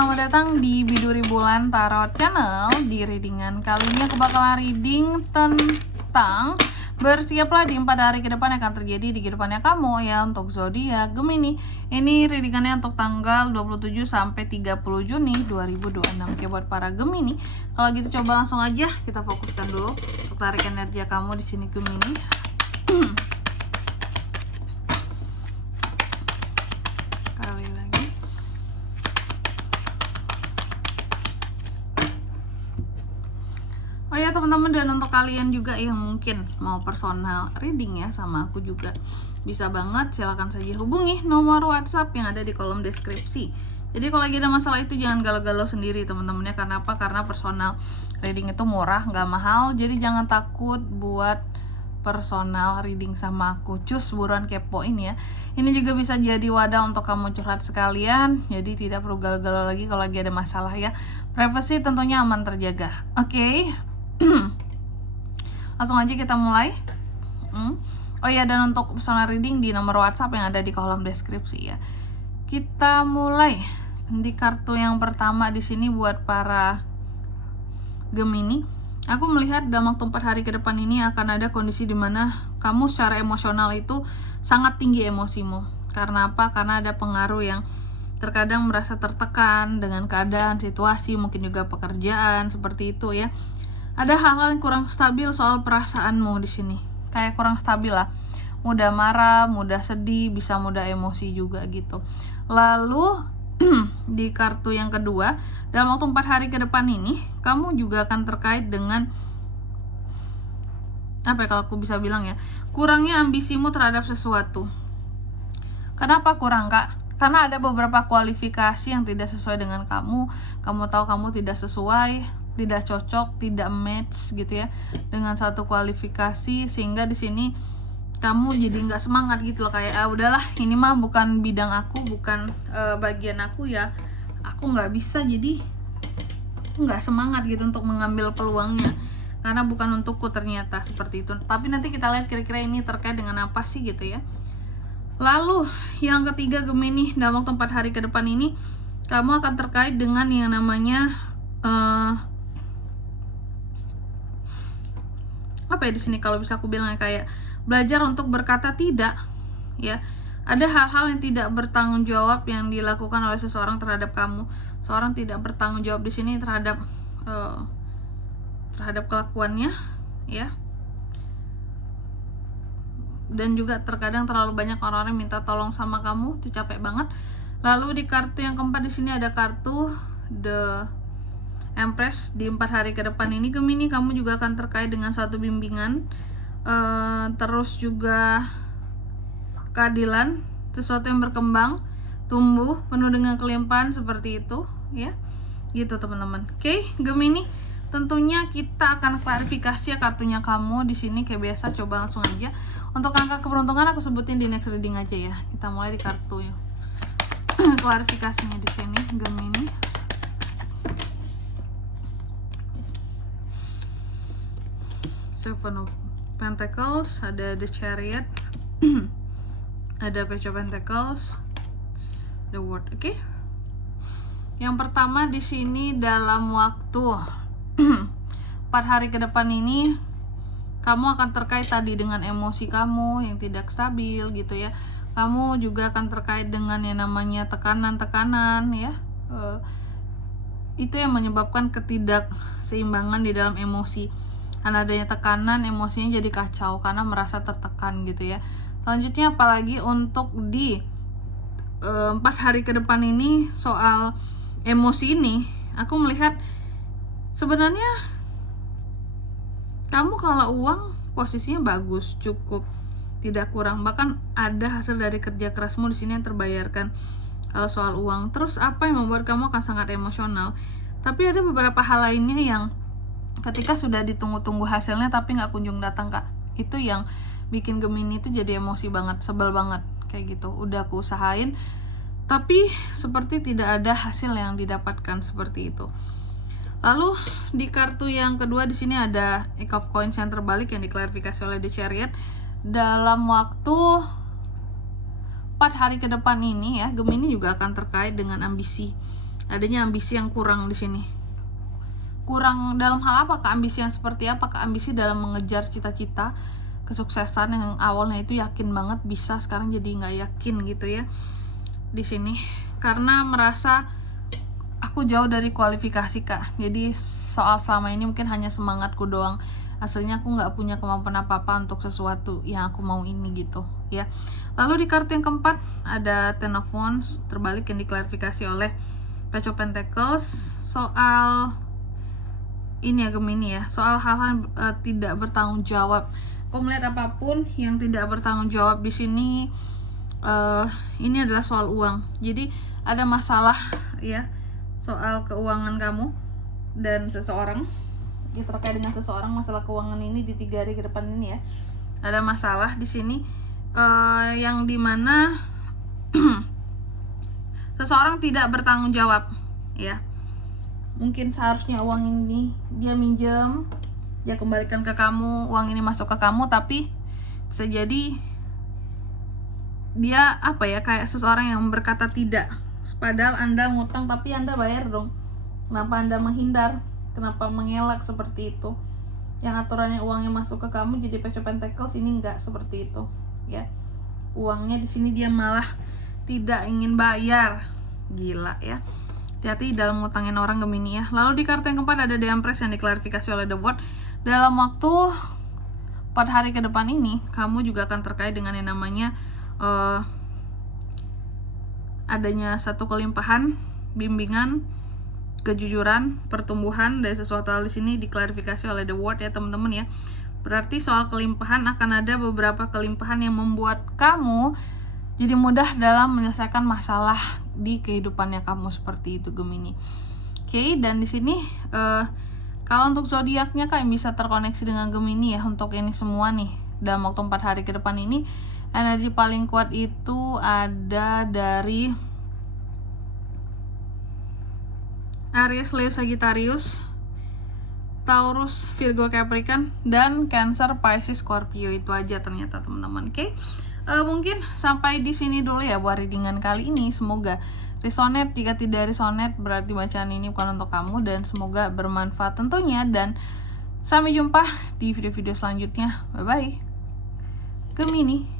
selamat datang di Biduri Bulan Tarot Channel. Di readingan kali ini aku bakalan reading tentang bersiaplah di 4 hari ke depan yang akan terjadi di kehidupannya kamu ya untuk zodiak Gemini. Ini readingannya untuk tanggal 27 sampai 30 Juni 2026 ya buat para Gemini. Kalau gitu coba langsung aja kita fokuskan dulu untuk tarik energi kamu di sini Gemini. Oh ya teman-teman, dan untuk kalian juga yang mungkin mau personal reading ya sama aku juga, bisa banget, silahkan saja hubungi nomor WhatsApp yang ada di kolom deskripsi. Jadi kalau lagi ada masalah itu jangan galau-galau sendiri teman-teman ya. Karena apa? Karena personal reading itu murah, nggak mahal. Jadi jangan takut buat personal reading sama aku. Cus, buruan kepoin ya. Ini juga bisa jadi wadah untuk kamu curhat sekalian. Jadi tidak perlu galau-galau lagi kalau lagi ada masalah ya. Privasi tentunya aman terjaga. Oke. Langsung aja kita mulai. Oh ya, dan untuk personal reading di nomor WhatsApp yang ada di kolom deskripsi ya. Kita mulai di kartu yang pertama di sini buat para Gemini. Aku melihat dalam waktu 4 hari ke depan ini akan ada kondisi di mana kamu secara emosional itu sangat tinggi emosimu. Karena apa? Karena ada pengaruh yang terkadang merasa tertekan dengan keadaan, situasi, mungkin juga pekerjaan seperti itu ya. Ada hal-hal yang kurang stabil soal perasaanmu di sini. Kayak kurang stabil lah. Mudah marah, mudah sedih, bisa mudah emosi juga gitu. Lalu di kartu yang kedua, dalam waktu 4 hari ke depan ini, kamu juga akan terkait dengan apa ya kalau aku bisa bilang ya, kurangnya ambisimu terhadap sesuatu. Kenapa kurang, Kak? Karena ada beberapa kualifikasi yang tidak sesuai dengan kamu. Kamu tahu kamu tidak sesuai, tidak cocok, tidak match gitu ya dengan satu kualifikasi, sehingga di sini kamu jadi nggak semangat gitu loh, kayak udahlah ini mah bukan bidang aku, bukan bagian aku ya, aku nggak bisa, jadi aku nggak semangat gitu untuk mengambil peluangnya karena bukan untukku ternyata, seperti itu. Tapi nanti kita lihat kira-kira ini terkait dengan apa sih gitu ya. Lalu yang ketiga Gemini, dalam waktu 4 hari ke depan ini kamu akan terkait dengan yang namanya apa ya di sini kalau bisa aku bilang kayak belajar untuk berkata tidak ya. Ada hal-hal yang tidak bertanggung jawab yang dilakukan oleh seseorang terhadap kamu. Seorang tidak bertanggung jawab di sini terhadap kelakuannya ya. Dan juga terkadang terlalu banyak orang-orang minta tolong sama kamu, itu capek banget. Lalu di kartu yang keempat di sini ada kartu The Empress. Di 4 hari ke depan ini Gemini, kamu juga akan terkait dengan suatu bimbingan, terus juga keadilan, sesuatu yang berkembang, tumbuh, penuh dengan kelimpahan seperti itu ya. Gitu teman-teman. Oke, Gemini, tentunya kita akan klarifikasi ya kartunya kamu di sini kayak biasa. Coba langsung aja. Untuk angka keberuntungan aku sebutin di next reading aja ya. Kita mulai di kartu ya. Klarifikasinya di sini Gemini. Seven of Pentacles, ada The Chariot, ada Page of Pentacles, The World. Oke. Yang pertama di sini dalam waktu 4 hari ke depan ini kamu akan terkait tadi dengan emosi kamu yang tidak stabil gitu ya. Kamu juga akan terkait dengan yang namanya tekanan-tekanan ya. Itu yang menyebabkan ketidakseimbangan di dalam emosi. Karena adanya tekanan, emosinya jadi kacau karena merasa tertekan gitu ya. Selanjutnya apalagi untuk di 4 hari ke depan ini soal emosi ini, aku melihat sebenarnya kamu kalau uang posisinya bagus, cukup, tidak kurang, bahkan ada hasil dari kerja kerasmu di sini yang terbayarkan. Kalau soal uang, terus apa yang membuat kamu akan sangat emosional? Tapi ada beberapa hal lainnya yang ketika sudah ditunggu-tunggu hasilnya tapi nggak kunjung datang, Kak. Itu yang bikin Gemini itu jadi emosi banget, sebel banget kayak gitu. Udah aku usahain tapi seperti tidak ada hasil yang didapatkan, seperti itu. Lalu di kartu yang kedua di sini ada Eight of Coins yang terbalik yang diklarifikasi oleh The Chariot. Dalam waktu 4 hari ke depan ini ya, Gemini juga akan terkait dengan ambisi. adanya ambisi yang kurang di sini. Kurang dalam hal apa? Ambisi yang seperti apa? Ambisi dalam mengejar cita-cita kesuksesan yang awalnya itu yakin banget bisa, sekarang jadi nggak yakin gitu ya di sini, karena merasa aku jauh dari kualifikasi kak. Jadi soal selama ini mungkin hanya semangatku doang, aslinya aku nggak punya kemampuan apa-apa untuk sesuatu yang aku mau ini gitu ya. Lalu di kartu yang keempat ada Ten of Wands terbalik yang diklarifikasi oleh Page of Pentacles soal ini ya Gemini ya, soal hal-hal tidak bertanggung jawab. Aku melihat apapun yang tidak bertanggung jawab di sini, ini adalah soal uang. Jadi ada masalah ya soal keuangan kamu dan seseorang, ya terkait dengan seseorang. Masalah keuangan ini di 3 hari ke depan ini ya, ada masalah di sini yang dimana seseorang tidak bertanggung jawab ya. Mungkin seharusnya uang ini dia minjem, dia kembalikan ke kamu, uang ini masuk ke kamu, tapi bisa jadi dia apa ya, kayak seseorang yang berkata tidak, padahal Anda ngutang tapi Anda bayar dong. Kenapa Anda menghindar? Kenapa mengelak seperti itu? Yang aturannya uangnya masuk ke kamu jadi Page of Pentacles, ini enggak seperti itu ya. Uangnya di sini dia malah tidak ingin bayar. Gila ya. Hati-hati dalam ngutangin orang Gemini ya. Lalu di kartu yang keempat ada The Empress yang diklarifikasi oleh The World. Dalam waktu 4 hari ke depan ini, kamu juga akan terkait dengan yang namanya adanya satu kelimpahan, bimbingan, kejujuran, pertumbuhan dari sesuatu hal di sini diklarifikasi oleh The World ya teman-teman ya. Berarti soal kelimpahan akan ada beberapa kelimpahan yang membuat kamu jadi mudah dalam menyelesaikan masalah di kehidupannya kamu seperti itu Gemini. Oke, dan di sini kalau untuk zodiaknya kak yang bisa terkoneksi dengan Gemini ya untuk ini semua nih dalam waktu 4 hari ke depan ini, energi paling kuat itu ada dari Aries, Leo, Sagittarius, Taurus, Virgo, Capricorn, dan Cancer, Pisces, Scorpio. Itu aja ternyata teman-teman. Oke. Mungkin sampai di sini dulu ya buat readingan kali ini. Semoga resonate. Jika tidak resonate berarti bacaan ini bukan untuk kamu, dan semoga bermanfaat tentunya, dan sampai jumpa di video-video selanjutnya. Bye bye Gemini.